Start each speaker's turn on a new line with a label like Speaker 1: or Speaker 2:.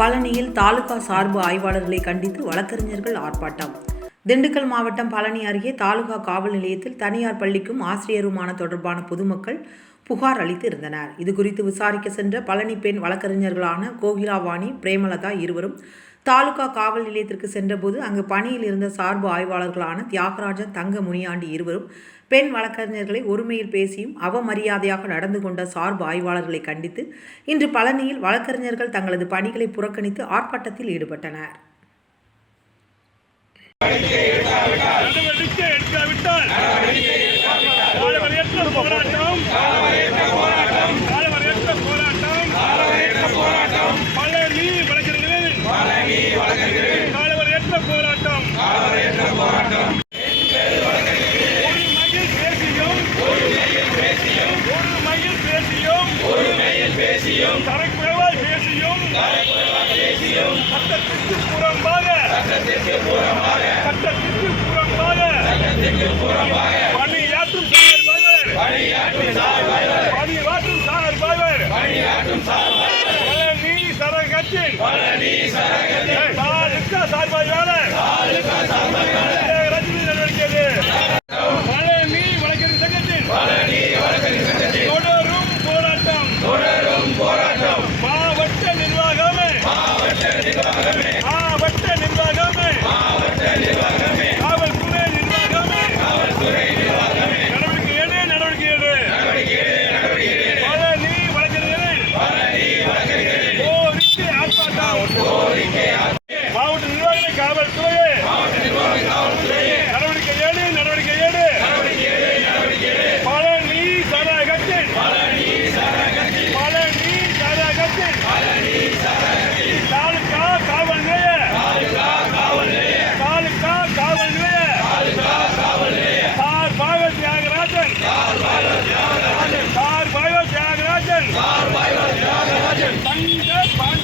Speaker 1: பழனியில் தாலுகா சார்பு ஆய்வாளர்களை கண்டித்து வழக்கறிஞர்கள் ஆர்ப்பாட்டம். திண்டுக்கல் மாவட்டம் பழனி அருகே தாலுகா காவல் நிலையத்தில் தனியார் பள்ளிக்கும் ஆசிரியருமான தொடர்பான பொதுமக்கள் புகார் அளித்து இருந்தனர் இது குறித்து விசாரிக்க சென்ற பழனி பெண் வழக்கறிஞர்களான கோகிலாவாணி பிரேமலதா இருவரும் தாலுகா காவல் நிலையத்திற்கு சென்றபோது அங்கு பணியில் இருந்த சார்பு ஆய்வாளர்களான தியாகராஜன் தங்க முனியாண்டி இருவரும் பெண் வழக்கறிஞர்களை ஒருமையில் பேசியும் அவமரியாதையாக நடந்து கொண்ட சார்பு ஆய்வாளர்களை கண்டித்து இன்று பழனியில் வழக்கறிஞர்கள் தங்களது பணிகளை புறக்கணித்து ஆர்ப்பாட்டத்தில் ஈடுபட்டனர்.
Speaker 2: நடவடிக்கை எடுக்காவிட்டால் காலவரையற்ற போராட்டம் காலவரையற்ற போராட்டம் பழனி வழக்கறிஞர்களின் காலவரையற்ற போராட்டம். ஒரு மையில் பேசியும் ஒரு மையில் பேசியும் பேசியும் தரைக்குறைவாய் பேசியும் சட்டத்திற்கு புறம்பாக சட்டத்திற்கு புறம்பாக பணியாற்றும் சார்பாளர் பணியாற்றும் சார்பாளர் பழனி சரகத்தில். தாலுகா சார்பாளர் ரஜினி நடவடிக்கை பழனி வழக்கறிஞர் சங்கத்தில் தொடரும் போராட்டம். மாவட்ட நிர்வாகமே. மாவட்ட பாண்டிய